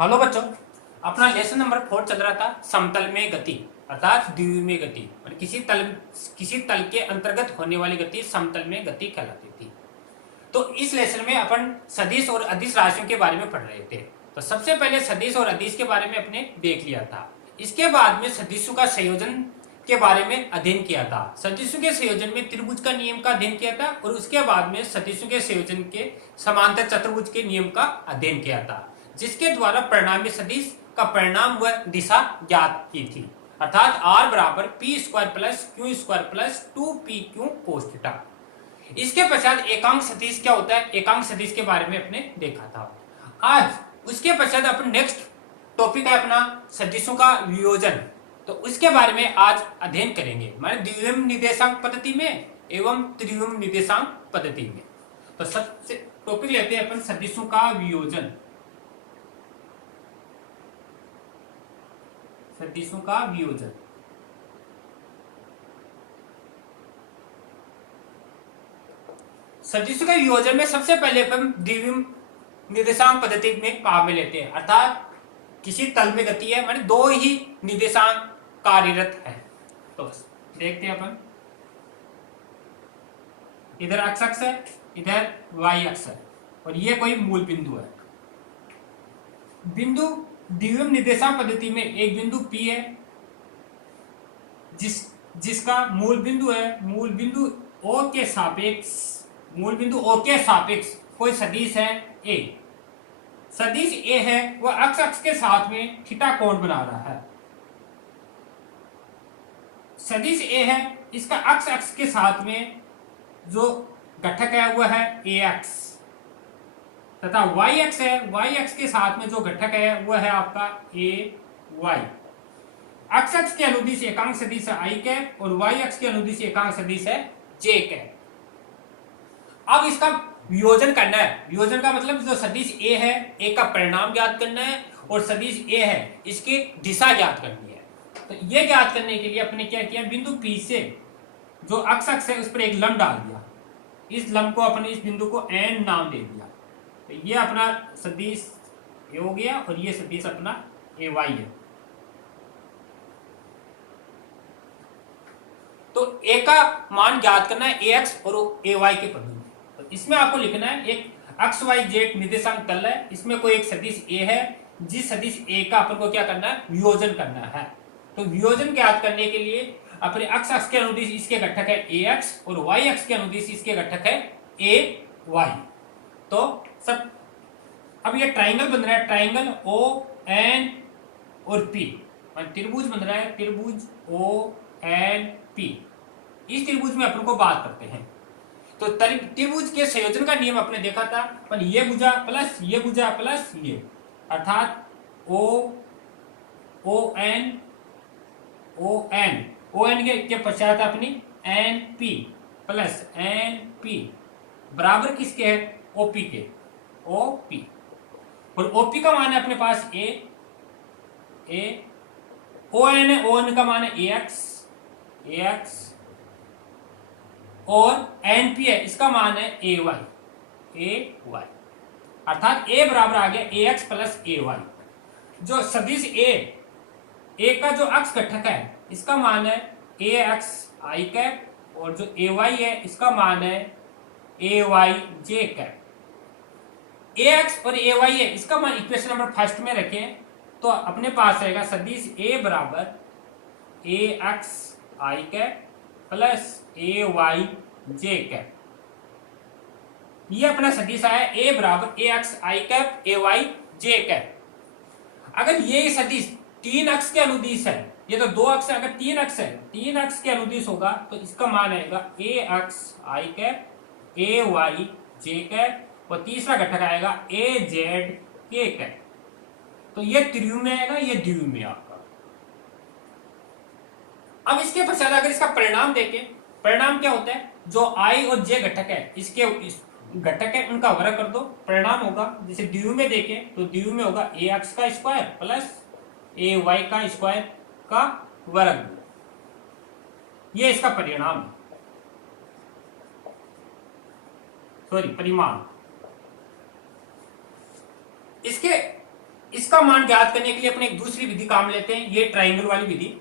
Hello बच्चों, अपना lesson number 4 चल रहा था समतल में गति अर्थात द्विविमीय गति और किसी तल के अंतर्गत होने वाली गति समतल में गति कहलाती थी। तो इस लेसन में अपन सदिश और अदिश राशियों के बारे में पढ़ रहे थे। तो सबसे पहले सदिश और अदिश के बारे में अपने देख लिया था। इसके बाद में सदिशों का संयोजन के बारे में अध्ययन किया था। सदिशों के संयोजन में त्रिभुज का नियम का अध्ययन किया था और उसके बाद में सदिशों के संयोजन के समांतर चतुर्भुज के नियम का अध्ययन किया था, जिसके द्वारा परिणामी सदिश का परिणाम व दिशा ज्ञात की थी, अर्थात r बराबर P square plus Q square plus 2pq cos theta. इसके पश्चात एकांक सदिश क्या होता है, एकांक सदिश के बारे में अपने देखा था। आज उसके पश्चात अपन नेक्स्ट टॉपिक है अपना सदिशों का वियोजन। तो उसके बारे में आज अध्ययन करेंगे, माने द्विविम निर्देशांक पद्धति में एवं त्रिविम निर्देशांक पद्धति में। तो सबसे टॉपिक लेते हैं अपन सदिशों का वियोजन। सदिशों का वियोजन। सदिशों के वियोजन में सबसे पहले अपन द्विविम निर्देशांक पद्धति में काम में लेते हैं, अर्थात किसी तल में गति है, माने दो ही निर्देशांक कार्यरत है। तो देखते हैं अपन, इधर x अक्ष है, इधर y अक्ष है और ये कोई मूल बिंदु है। बिंदु द्विविम निर्देशांक पद्धति में एक बिंदु P है जिसका मूल बिंदु है, मूल बिंदु O के सापेक्ष कोई सदिश है A। सदिश A है वह x अक्ष के साथ में थीटा कोण बना रहा है। सदिश A है, इसका x अक्ष के साथ में जो घटक है वह है ax तथा y अक्ष है, y अक्ष के साथ में जो घटक है वह है आपका ay। x अक्ष के अनुदिश एकांक सदिश है i कैप और y अक्ष के अनुदिश एकांक सदिश है j कैप। अब इसका वियोजन करना है। वियोजन का मतलब जो सदिश A है, A का परिणाम ज्ञात करना है और सदिश A है इसकी दिशा ज्ञात करनी है। तो ये ज्ञात करने के लिए अपने क्या किया, बिंदु P से जो x अक्ष है उस पर एक लंब डाल दिया। इस लंब को अपने इस बिंदु को n नाम दे दिया। तो ये अपना सदिश A हो गया और ये सदिश अपना ay है। तो A का मान ज्ञात करना है ax और ay के पदों में। तो इसमें आपको लिखना है एक एक्स वाई जेड निर्देशांक तल है, इसमें कोई एक सदिश A है, जिस सदिश A का अपन को क्या करना है, वियोजन करना है। तो वियोजन ज्ञात करने के लिए अपने x अक्ष के अनुदिश इसके घटक है ax और y अक्ष के अनुदिश इसके घटक है ay। तो सब अब ये ट्राइंगल बन रहा है, ट्राइंगल ON और P, त्रिभुज बन रहा है, त्रिभुज ONP। इस त्रिभुज में अपन को बात करते हैं। तो त्रिभुज के संयोजन का नियम अपने देखा था, पर ये भुजा प्लस ये अर्थात ON के पश्चात अपनी NP प्लस NP बराबर किसके है, OP के, OP। और OP का मान है अपने पास A ON है, ON का मान है AX और NP है, इसका मान है AY अर्थात A बराबर आ गया AX प्लस AY। जो सदिश A का जो अक्ष घटक है इसका मान है AX I कैप और जो AY है इसका मान है AY J कैप। AX और AY है, इसका मान इक्वेशन नंबर फर्स्ट में रखें तो अपने पास रहेगा सदिश A बराबर AX I cap plus AY J cap. ये अपना सदिश है A बराबर AX I cap AY J cap. अगर ये सदिश 3 अक्ष के अनुदिश है, ये तो 2 अक्ष है, अगर 3 अक्ष है, 3 अक्ष के अनुदिश होगा तो इसका मान आएगा AX I cap AY J cap और तीसरा घटक आएगा AZ K कैप। तो ये त्रिविम में आएगा, ये द्विविम में आपका। अब इसके पश्चात अगर इसका परिणाम देखें, परिणाम क्या होता है, जो I और J घटक है इसके घटक है उनका वर्ग कर दो, परिणाम होगा। जैसे द्विविम में देखें तो द्विविम में होगा AX का स्क्वायर प्लस AY का स्क्वायर का वर्ग। ये इसका परिणाम है, सॉरी परिमाण। इसके इसका मान ज्ञात करने के लिए अपने एक दूसरी विधि काम लेते हैं, ये ट्राइंगल वाली विधि।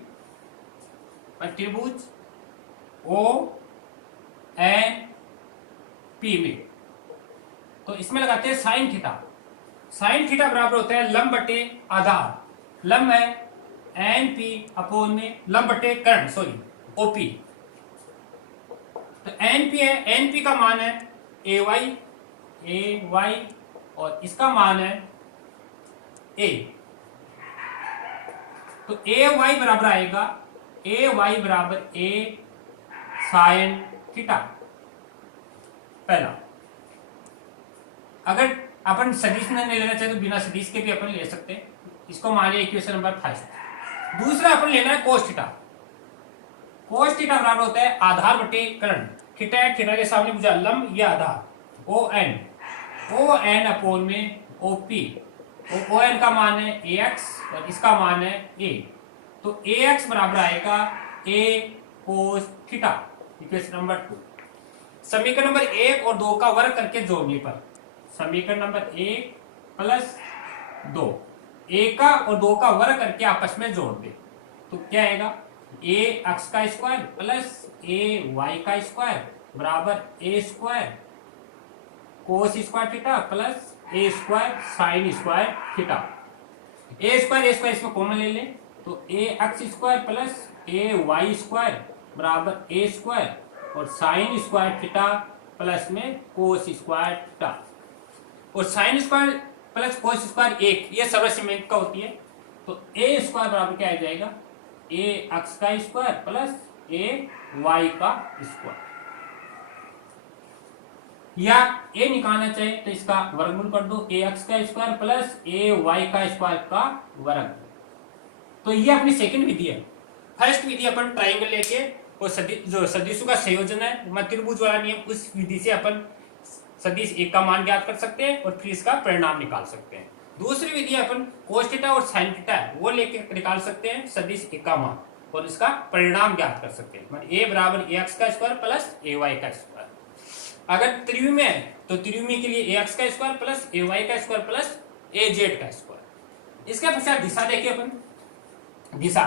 त्रिभुज ओ एन पी में, तो इसमें लगाते हैं साइन थीटा। साइन थीटा बराबर होता है लंब बटे आधार। लंब है एन पी अपोन में लंब बटे कर्ण, सॉरी ओपी। तो एन पी है, एन पी का मान है ए वाई और इसका मान है ए। तो ए वाई बराबर आएगा, ए वाई बराबर ए साइन थीटा। पहला, अगर अपन सदिश में नहीं लेना चाहे तो बिना सदिश के भी अपन ले सकते हैं, इसको मान लिया इक्वेशन नंबर 5। दूसरा अपन लेना है कोस थीटा। कोस थीटा बराबर होता है आधार बटे कर्ण। थीटा है, थीटा के सामने मुझे लंब या आधार ओ एन अपोन में ओपी। ओ एन का मान है ए एक्स और इसका मान है ए। तो ए एक्स बराबर आएगा ए कोस थीटा, इक्वेशन नंबर 2। समीकरण नंबर 1 और 2 का वर्ग करके जोड़ने पर समीकरण नंबर 1 प्लस 2, 1 का और 2 का वर्ग करके आपस में जोड़ दे तो क्या आएगा, ए एक्स का स्क्वायर प्लस ए वाई का स्क्वायर बराबर A square cos square theta plus A square sine square theta. A square इसमें कॉमन ले लें तो A X square plus A Y square बराबर ए स्क्वायर और साइन स्क्वायर थीटा प्लस में cos square theta. और sine square plus cos square 1 ये सर्वसम्मित का होती है। तो ए स्क्वायर बराबर क्या आ जाएगा, ए एक्स का स्क्वायर प्लस ए वाई का स्क्वायर। या ए निकालना चाहिए तो इसका वर्गमूल कर दो, ए एक्स का स्क्वायर प्लस ए वाई का स्क्वायर का वर्ग। तो ये अपनी सेकंड विधि है। फर्स्ट विधि अपन ट्राइंगल लेके और जो सदिशों का संयोजन है मध्य त्रिभुज वाला नियम, उस विधि से अपन सदिश एक का मान ज्ञात कर सकते हैं और फिर इसका परिणाम निकाल सकते हैं। दूसरी विधि अपन कोस थीटा और साइन थीटा है वो लेके निकाल सकते हैं सदिश एक का मान और इसका परिणाम ज्ञात कर सकते हैं। मतलब ए बराबर ए एक्स का स्क्वायर प्लस ए वाई का स्क्वायर। अगर त्रिविमीय है तो त्रिविमीय के लिए ए एक्स का स्क्वायर प्लस ए वाई का स्क्वायर प्लस ए जेड का स्क्वायर। इसके पश्चात दिशा देखिए अपन, दिशा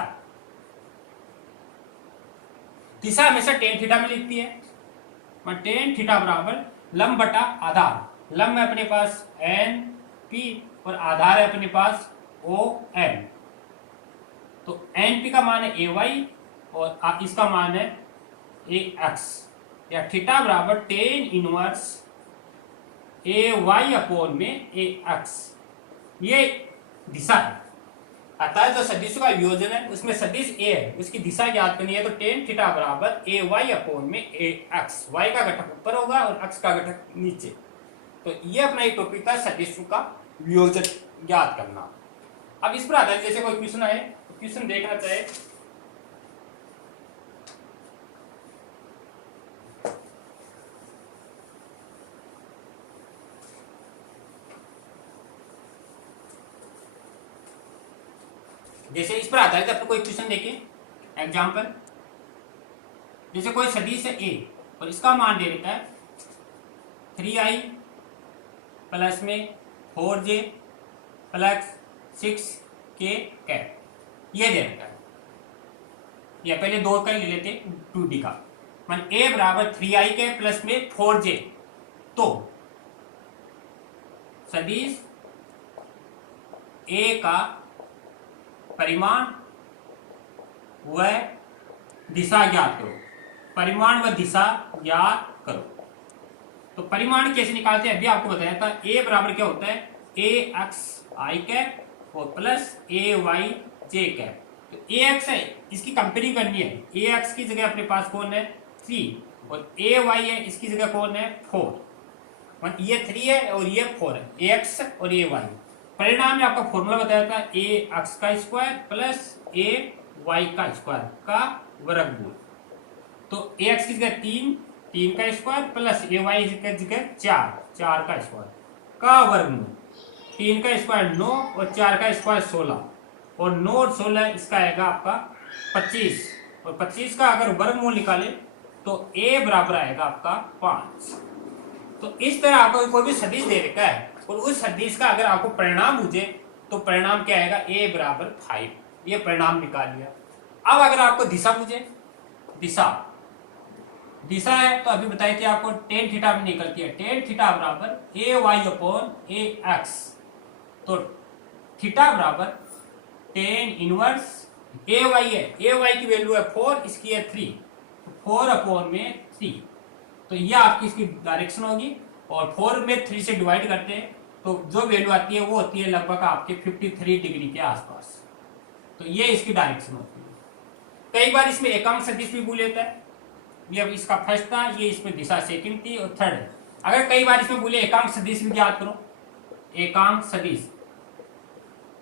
हमेशा टेन थीटा में लिखती है। टेन थीटा बराबर लंब बटा आधार। लंब है अपने पास एन पी और आधार है अपने पास ओ एन। तो एन पी का मान है ए वाई और इसका मान है ए एक्स, या थीटा बराबर टेन इनवर्स ए वाई अपोन में ए एक्स। ये दिशा है। अतः जो सदिशों का वियोजन है उसमें सदिश ए है, उसकी दिशा ज्ञात करनी है तो टेन थीटा बराबर ए वाई अपोन में ए एक्स। वाई का घटक ऊपर होगा और एक्स का घटक नीचे। तो ये अपना एक टॉपिक था सदिशों का वियोजन ज्ञात करना। अब इस पर आधारित जैसे कोई क्वेश्चन आए तो क्वेश्चन देखना चाहे जैसे इस पर आधारित आपको कोई क्वेश्चन देखिए एग्जाम्पल, जैसे कोई सदिश है ए और इसका मान दे रखा है 3i प्लस में 4j प्लस 6k कैप, ये दे रखा है। या पहले 2 का ले लेते 2d का, मान a बराबर 3i के प्लस में 4j। तो सदिश a का परिमाण व दिशा ज्ञात करो। परिमाण व दिशा ज्ञात करो। तो परिमाण कैसे निकालते हैं अभी आपको बताया था। ए बराबर क्या होता है, ए एक्स आई कैप और plus A Y J cap. तो ए एक्स है इसकी कंपेयरिंग करनी है। ए एक्स की जगह अपने पास कौन है 3 और ए वाई है इसकी जगह कौन है 4। ये 3 है और ये 4 है, ए एक्स और ए वाई। परिणाम में आपका फॉर्मूला बताया था ए एक्स का स्क्वायर प्लस ए वाई का स्क्वायर का वर्गमूल। तो ए एक्स की जगह 3 का स्क्वायर प्लस ए वाई की जगह 4 का स्क्वायर का वर्गमूल। 3 का स्क्वायर 9 और 4 का स्क्वायर 16 और 9 और 16 इसका आएगा आपका 25 और 25 का अगर वर्गमूल निकाले तो ए बराबर आएगा आपका 5। तो इस तरह आपको कोई भी सदिश दे रखा है और उस सदिश का अगर आपको परिणाम पूछे तो परिणाम क्या आएगा, a बराबर 5। ये परिणाम निकाल लिया। अब अगर आपको दिशा पूछे, दिशा दिशा है तो अभी बताए थे आपको टेन थीटा में निकलती है, टेन थीटा बराबर ए वाई अपॉन ए एक्स। तो थीटा बराबर टेन इनवर्स ए वाई है, ए वाई की वैल्यू है 4, इसकी है 3, तो 4 अपॉन में 3। तो ये आपकी इसकी डायरेक्शन होगी, और 4 में 3 से डिवाइड करते हैं तो जो वैल्यू आती है वो होती है लगभग आपके 53 डिग्री के आसपास। तो ये इसकी डायरेक्शन होती है। कई बार इसमें एकांक सदिश भी भूल लेता है, ये अब इसका फर्स्ट था, ये इसमें दिशा सेकंड थी और थर्ड है। अगर कई बार इसमें बोले एकांक सदिश भी याद करो, एकांक सदिश,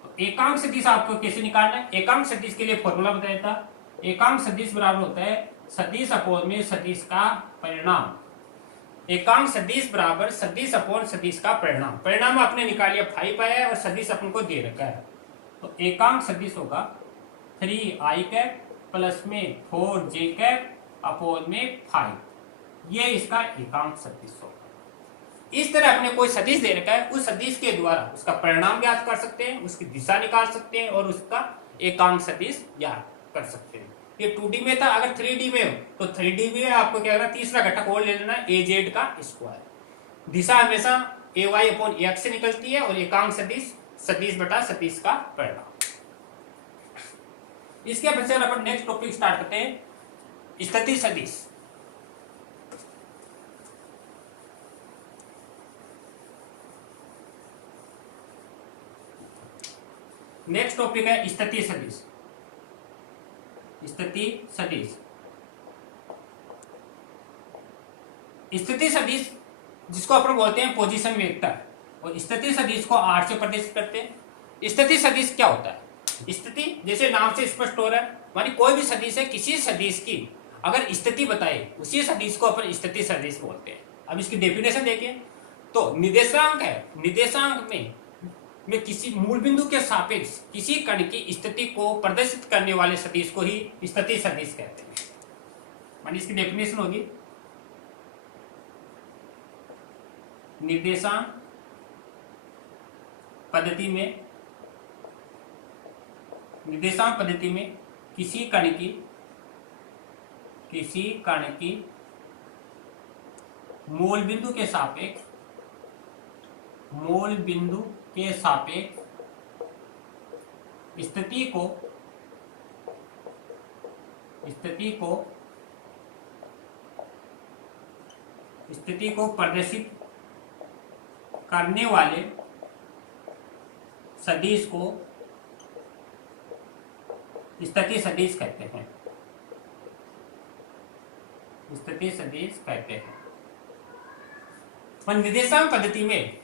तो एकांक सदिश आपको कैसे निकालना है, एकांक सदिश के लिए फॉर्मूला बताया था, एकांक सदिश बराबर होता है सदिश अपॉन में सदिश का परिणाम। एकांक सदिश बराबर सदिश अपॉन सदिश का परिणाम। परिणाम आपने निकाल लिया 5 आया है और सदिश अपन को दे रखा है, तो एकांक सदिश होगा 3i कैप प्लस में 4j कैप अपॉन में 5। ये इसका एकांक सदिश होगा। इस तरह अपने कोई सदिश दे रखा है, उस सदिश के द्वारा उसका परिणाम ज्ञात कर सकते हैं, उसकी दिशा निकाल सकते हैं और उसका एकांक सदिश ज्ञात कर सकते हैं। ये 2D में था, अगर 3D में हो तो 3D में आपको क्या करना, तीसरा घटक और ले लेना, AZ का स्क्वायर। दिशा हमेशा AY अपॉन AX से निकलती है और एकांक सदिश सदिश बटा सदिश का परिणाम। इसके बाद अपन नेक्स्ट टॉपिक स्टार्ट करते हैं, स्थिति सदिश। नेक्स्ट टॉपिक है स्थिति सदिश। स्थिति सदिश, स्थिति सदिश जिसको अपन बोलते हैं पोजीशन वेक्टर, और स्थिति सदिश को R से प्रदर्शित करते हैं। स्थिति सदिश क्या होता है, स्थिति जैसे नाम से स्पष्ट हो रहा है, मानी कोई भी सदिश है, किसी सदिश की अगर स्थिति बताए उसी सदिश को अपन स्थिति सदिश बोलते हैं। अब इसकी डेफिनेशन देखिए, तो निर्देशांक है, निर्देशांक में किसी मूल बिंदु के सापेक्ष किसी कण की स्थिति को प्रदर्शित करने वाले सदिश को ही स्थिति सदिश कहते हैं। मानी इसकी डेफिनेशन होगी, निर्देशांक पद्धति में, निर्देशांक पद्धति में किसी कण की मूल बिंदु के सापेक्ष स्थिति को प्रदर्शित करने वाले सदिश को स्थिति सदिश कहते हैं। स्थिति सदिश कहते हैं। निर्देशांक पद्धति में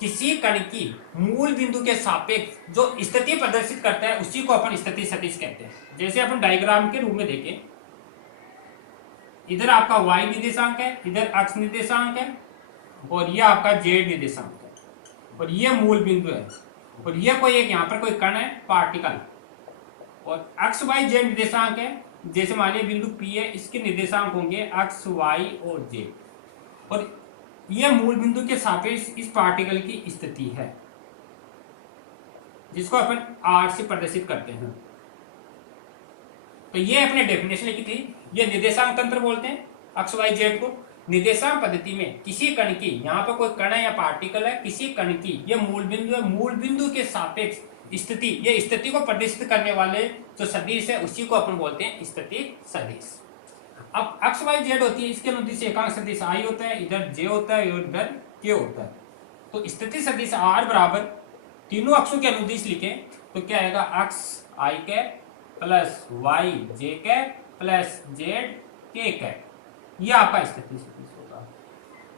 किसी कण की मूल बिंदु के सापेक्ष जो स्थिति प्रदर्शित करता है उसी को अपन स्थिति सदिश कहते हैं। जैसे अपन डायग्राम के रूप में देखें, इधर आपका y निर्देशांक है, इधर x निर्देशांक है, और ये आपका z निर्देशांक है, और ये मूल बिंदु है, और ये कोई एक यहाँ पर कोई कण है, पार्टिकल, और x y z निर्देशांक है। जैसे मान लीजिए बिंदु P है, इसके निर्देशांक होंगे x y और z, और यह मूल बिंदु के सापेक्ष इस पार्टिकल की स्थिति है जिसको अपन R से प्रदर्शित करते हैं। तो ये अपने डेफिनेशन लिखी थी, ये निर्देशांक तंत्र बोलते हैं x y z को। निर्देशांक पद्धति में किसी कण की, यहाँ पर कोई कण है या पार्टिकल है, किसी कण की ये मूल बिंदु है, मूल बिंदु के सापेक्ष स्थिति, ये स्थिति को प्रदर्शित करने वाले जो सदिश है उसी को अपन बोलते हैं स्थिति सदिश। अब x y z होती है, इसके अनुदिश एकांक सदिश I होता है, इधर j होता है और इधर k होता है। तो स्थिति सदिश R बराबर तीनों अक्षों के अनुदिश लिखें तो क्या आएगा, x I cap plus y j cap plus z k cap, ये आपका स्थिति सदिश होगा।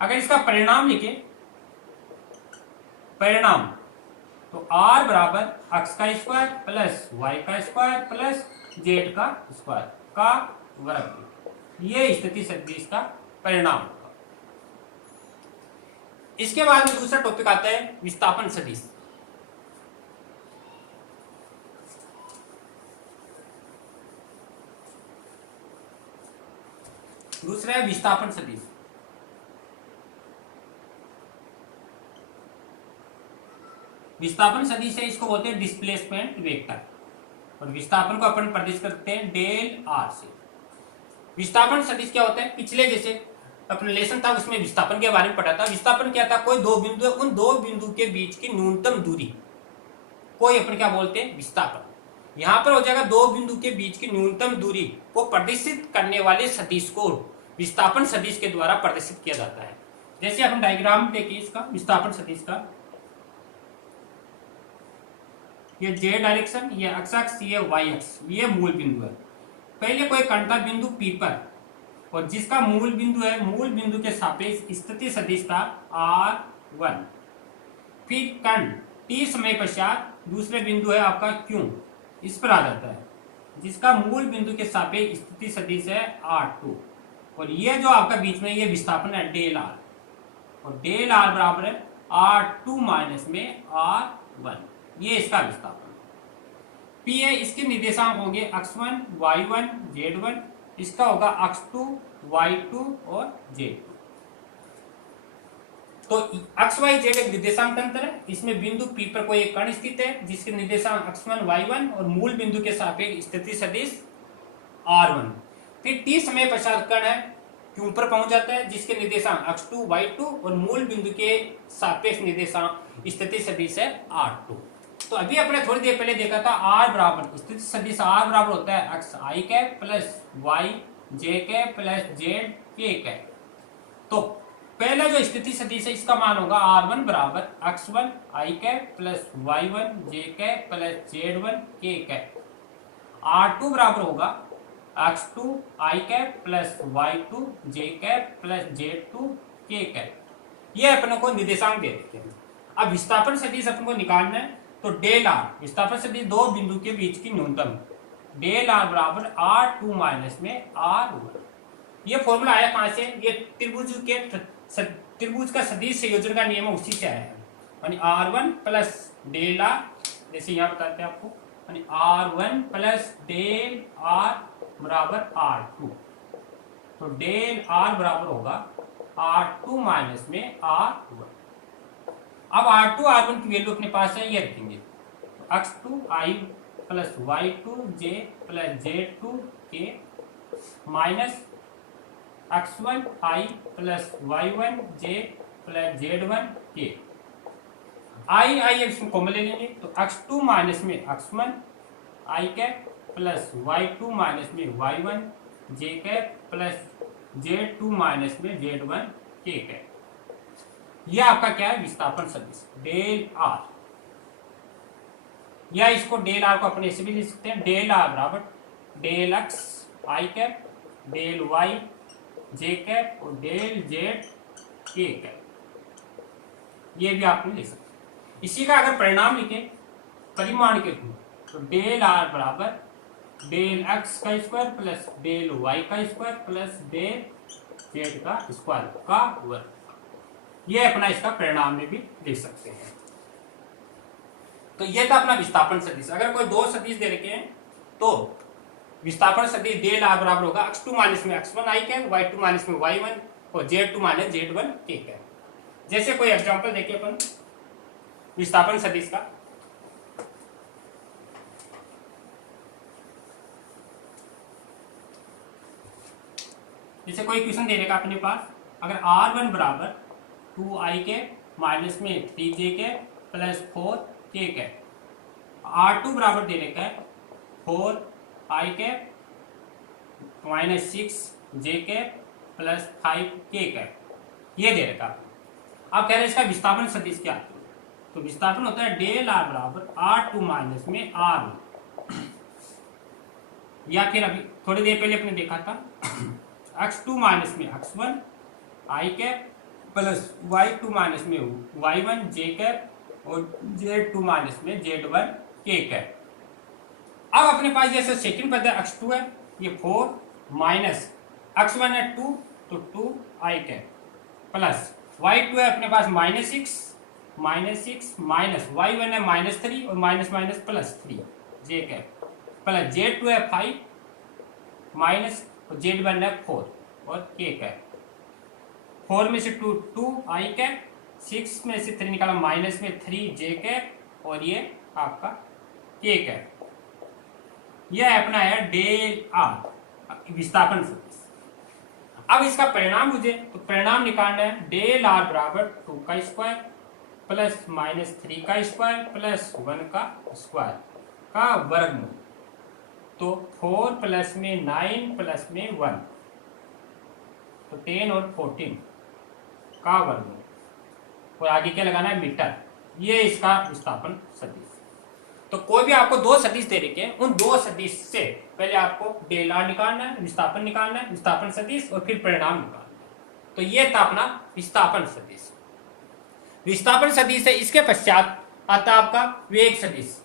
अगर इसका परिणाम लिखें, परिणाम, तो R बराबर x का स्क्वायर प्लस y का स्क्वायर प्लस z का स्क्वायर का वर्ग, ये स्थिति सदिश का परिणाम होगा। इसके बाद में दूसरा टॉपिक आता है विस्थापन सदिश। दूसरा है विस्थापन सदिश। विस्थापन सदिश है, इसको बोलते हैं डिस्प्लेसमेंट वेक्टर, और विस्थापन को अपन प्रदर्शित करते हैं डेल आर से। विस्थापन सदिश क्या होता है, पिछले जैसे अपना लेसन था उसमें विस्थापन के बारे में पढ़ा था। विस्थापन क्या था, कोई दो बिंदु है, उन दो बिंदु के बीच की न्यूनतम दूरी कोई अपन क्या बोलते हैं, विस्थापन। यहां पर हो जाएगा दो बिंदु के बीच की न्यूनतम दूरी को प्रदर्शित करने वाले सदिश को विस्थापन सदिश के द्वारा प्रदर्शित किया जाता है। जैसे अपन डायग्राम देखिए इसका विस्थापन सदिश का, ये जे डायरेक्शन, ये एक्स अक्ष, ये वाई अक्ष, ये मूल बिंदु है। पहले कोई कण था बिंदु पी पर, और जिसका मूल बिंदु है, मूल बिंदु के सापेक्ष स्थिति सदिश था r1। फिर कण t समय पश्चात दूसरे बिंदु है आपका क्यू, इस पर आ जाता है, जिसका मूल बिंदु के सापेक्ष स्थिति सदिश है r2, और ये जो आपका बीच में ये विस्थापन है डेल r, और डेल r बराबर है r2 माइनस में r1, ये इसका विस्थापन। P है, इसके निर्देशांक होंगे x1 y1 z1, इसका होगा x2 y2 और z2। तो x y z एक निर्देशांक तंत्र है, इसमें बिंदु P पर कोई एक कण स्थित है जिसके निर्देशांक x1 y1 और मूल बिंदु के सापेक्ष स्थिति सदिश r1। फिर t समय पश्चात कण है Q पर पहुंच जाता है जिसके निर्देशांक x2 y2 और मूल बिंदु के सापेक्ष निर्देशांक स्थिति सदिश है r2। तो अभी अपने थोड़ी देर पहले देखा था r बराबर स्थिति सदिश r बराबर होता है x i cap plus y j cap plus z k cap. तो पहला जो स्थिति सदिश है इसका मान होगा r1 बराबर x1 i cap plus y1 j cap plus z1 k cap. r2 बराबर होगा x2 i cap plus y2 j cap plus z2 k cap. ये अपने को निर्देशांक दे देते हैं। अब विस्थापन सदिश अपन को निकालना है, तो डेल आर विस्थापन सदिश दो बिंदु के बीच की न्यूनतम, डेल आर बराबर r2 माइनस में r1। ये फॉर्मूला आया कहां से, ये त्रिभुज का सदिश संयोजन का नियम है, उसी से आया है। यानी r1 प्लस डेल आर, जैसे यहाँ बताते हैं आपको, यानी r1 प्लस डेल आर बराबर r2, तो डेल आर बराबर होगा r2 माइनस में r1। अब r2 r1 की वैल्यू अपने पास है, ये रखेंगे, x2 i plus y2 j plus z2 k minus x1 i plus y1 j plus z1 k। i इसमें कॉमन ले लेंगे, तो x2 माइनस में x1 i cap plus y2 minus में y1 j cap plus z2 minus में z1 k cap. यह आपका क्या है, विस्थापन सदिश डेल आर, या इसको डेल आर को अपने ऐसे भी लिख सकते हैं, डेल आर बराबर डेल एक्स आई कैप डेल वाई जे कैप और डेल जेड के कैप, ये भी आपने लिख सकते हैं। इसी का अगर परिणाम लिखे परिमाण के रूप, तो डेल आर बराबर डेल एक्स का स्क्वायर प्लस डेल वाई का स्क्वायर प्लस डेल जेड का स्क्वायर का वर्ग, ये अपना इसका परिणाम में भी लिख सकते हैं। तो ये था अपना विस्थापन सदिश। अगर कोई दो सदिश दे रखे हैं तो विस्थापन सदिश डेल आर बराबर होगा x2 माइनस में x1 i cap, y2 minus में y1 और z2 minus z1 k cap. जैसे कोई एग्जांपल देखिए अपन विस्थापन सदिश का, जैसे कोई क्वेश्चन दे रखा अपने पास, अगर r1 बराबर 2i कैप माइनस में 3j cap plus 4k cap, r2 बराबर दे रखा है 4i cap minus 6j cap plus 5k cap, ये दे रखा। अब कह रहे हैं इसका विस्थापन सदिश क्या है, तो विस्थापन होता है डेल आर बराबर r2 माइनस में r1, या फिर अभी थोड़ी देर पहले अपने देखा था x2 माइनस में x1 i cap plus y2 minus में y1 j कैप और z2 माइनस में z1 k कैप। अब अपने पास जैसे सेकंड पद है x2 है, ये 4 माइनस x1 है 2, तो 2i कैप प्लस y2 है अपने पास माइनस 6 माइनस y1 है माइनस 3 और minus minus plus 3 j cap plus z2 है 5 माइनस और z1 है 4 और k कैप। 4 में से 2 i कैप, 6 में से 3 निकाला माइनस में 3 j कैप और ये आपका के कैप। यह अपना है डेल आर विस्थापन सदिश। अब इसका परिणाम मुझे तो परिणाम निकालना है, डेल आर बराबर 2 का स्क्वायर प्लस माइनस 3 का स्क्वायर प्लस 1 का स्क्वायर का वर्गमूल। तो 4 प्लस में 9 प्लस में 1 तो 10 और 14 का वर्गमूल, और आगे क्या लगाना है मीटर। ये इसका विस्थापन सदिश। तो कोई भी आपको दो सदिश दे रखे हैं, उन दो सदिश से पहले आपको डेल आर निकालना है, विस्थापन निकालना है, विस्थापन सदिश, और फिर परिणाम निकालना है। तो ये था अपना विस्थापन सदिश। विस्थापन सदिश है, इसके पश्चात आता है आपका वेग सदिश।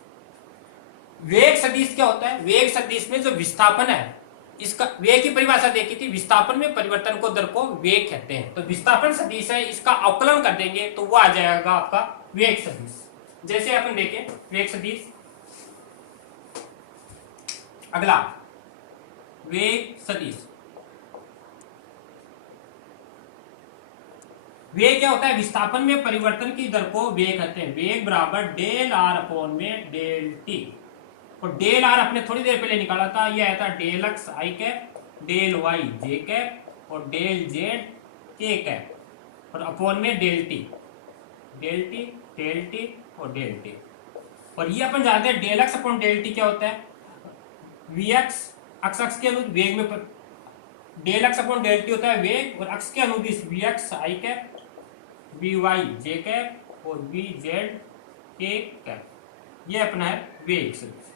वेग सदिश क्या होता है? वेग सदिश में जो विस्थापन है, इसका वेग की परिभाषा देखी थी, विस्थापन में परिवर्तन को दर को वेग कहते हैं। तो विस्थापन सदिश है, इसका अवकलन कर देंगे तो वो आ जाएगा आपका वेग सदिश। जैसे अपन देखें वेग सदिश, अगला वेग सदिश। वेग क्या होता है? विस्थापन में परिवर्तन की दर को वेग कहते हैं। वेग बराबर डेल आर अपॉन में डेल टी। और डेल आर अपने थोड़ी देर पहले निकाला था, यह आया था डेल एक्स आई कैप, डेल वाई जे कैप और डेल जेड के कैप, और अपॉन में डेल टी और डेल टी। और ये अपन जानते हैं del x upon del T क्या होता है? वी एक्स अक्ष के अनुरूप वेग में del x upon del t होता है वेग, और अक्ष के अनुरूप वी एक्स आई कैप, वी वाई जे कैप और वी जेड के कैप। ये अपना है वेग सदिश।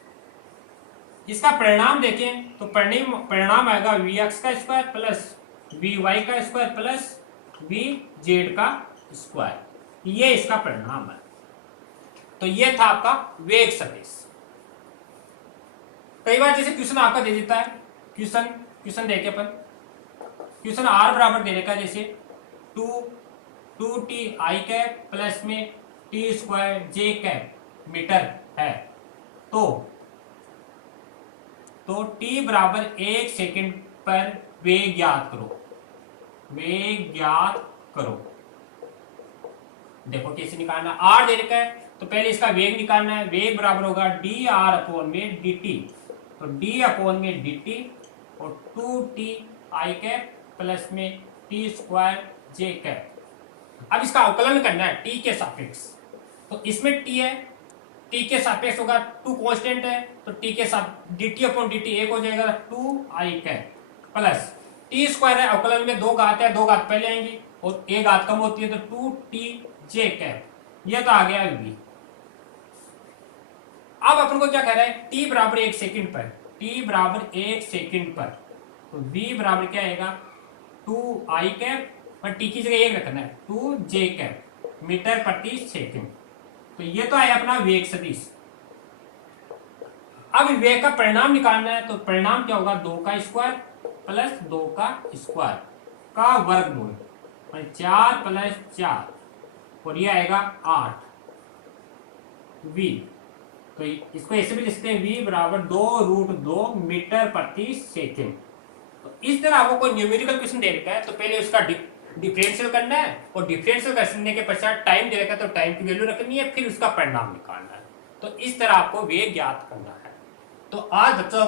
इसका परिणाम देखें तो परिणाम आएगा वी एक्स का स्क्वायर प्लस वी वाई का स्क्वायर प्लस वी जेड का स्क्वायर। ये इसका परिणाम है। तो ये था आपका वेग सदिश। कई बार जैसे क्वेश्चन आपका दे देता है, क्वेश्चन देखे अपन, क्वेश्चन आर बराबर दे रखा है, जैसे 2 टी आई कैप प्लस में टी स्क्वायर जे कैप मीटर है। तो टी बराबर 1 सेकंड पर वेग ज्ञात करो। देखो कैसे निकालना, आर दे रखा है तो पहले इसका वेग निकालना है। वेग बराबर होगा डी आर अपॉन में डी टी, तो डी अपॉन में डी टी और 2 टी आई कैप प्लस में टी स्क्वायर जे कैप। अब इसका अवकलन करना है टी के सापेक्ष। तो इसमें टी है, टी के सापेक्ष होगा, 2 कांस्टेंट है तो टी के साथ D T upon D T एक हो जाएगा 2 आई कैप प्लस टी स्क्वायर है, अवकलन में 2 घात है, 2 घात पहले आएंगी और एक घात कम होती है तो 2 टी जे कैप। ये तो आ गया वी। अब अपन को क्या कह रहा है? टी बराबर 1 सेकंड पर, टी बराबर 1 सेकंड पर, तो वी बराबर क्या आएगा 2 आई कैप, पर टी की जगह 1 रखना है, 2 जे कैप मीटर प्रति सेकंड। तो ये तो आया अपना वेग सदिश। अब वेग का परिणाम निकालना है, तो परिणाम क्या होगा 2 का स्क्वायर प्लस 2 का स्क्वायर का वर्गमूल, 4 प्लस 4 और ये आएगा 8 वी। तो इसको ऐसे भी लिखते हैं वी बराबर 2√2 मीटर प्रति सेकंड। तो इस तरह आपको कोई न्यूमेरिकल क्वेश्चन दे रखा है तो पहले उसका डिफरेंशियल करना है, और डिफरेंशियल करने के पश्चात टाइम दे रखा है तो टाइम की वैल्यू रखनी है, फिर उसका परिणाम निकालना है। तो इस तरह आपको वेग ज्ञात करना है। तो आज बच्चों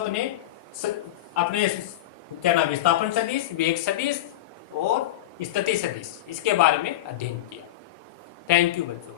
अपने क्या नाम विस्थापन सदिश, वेग सदिश और स्थिति सदिश, इसके बारे में अध्ययन किया। थैंक यू बच्चों।